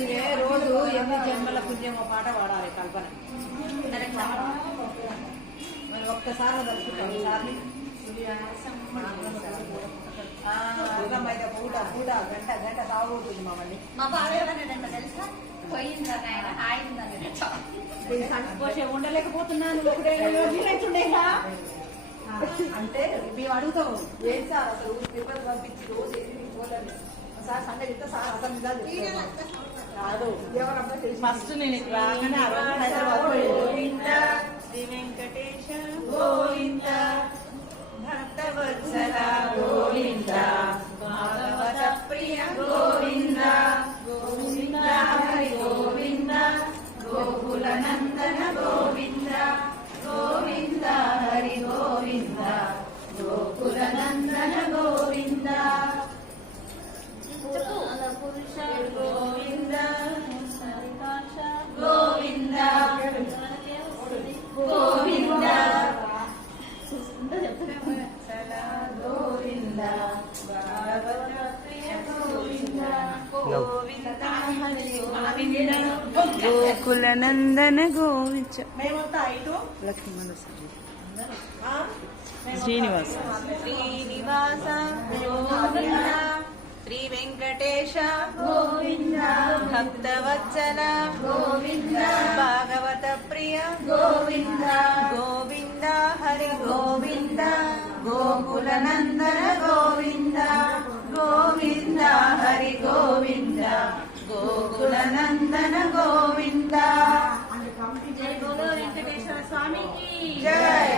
ఇవే రోజు ఎన్ని జన్మల పుణ్యమో పాట పాడాలి కల్పన. మరి ఒక్కసారి తలుచుకుంటాం సార్ని అయితే పూట పూట గంట గంట సాగుతుంది మమ్మల్ని. మా బాగా తెలుసా పోయిందా నాయన హాయిందని ఉండలేకపోతున్నాను. అంటే మేము అడుగుతాము ఏం సార్ అసలు తిరుపతి పంపించి రోజు పోలేదు సార్ సండే చెప్తే సార్ అసలు కాదు ఎవరమ్మా ఫస్ట్ నేను రాగానే హైదరాబాద్ గోవింద శ్రీ వెంకటేశ గోవింద భక్తవత్సల గోవింద భాగవత ప్రియ గోవింద గోవింద హరి గోవింద గోకుల నందన గోవింద గోవింద హరి గోవింద గోకుల నందన గోవింద పురుష గోవింద గోవింద గోవింద గోవింద భాగవత ప్రియ గోవింద గోవింద గోకుల నందన గోవించ లక్ష్మణ శ్రీనివాస శ్రీనివాస గోవింద శ్రీ వెంకటేశ గోవింద భక్తవత్సల గోవింద భాగవత ప్రియ గోవింద గోవింద హరి గోవింద గోకుల నందన గోవింద గోవింద హరి గోవింద గోకుల నందన గోవింద. జై బోలో వెంకటేశ్వర స్వామికి జై.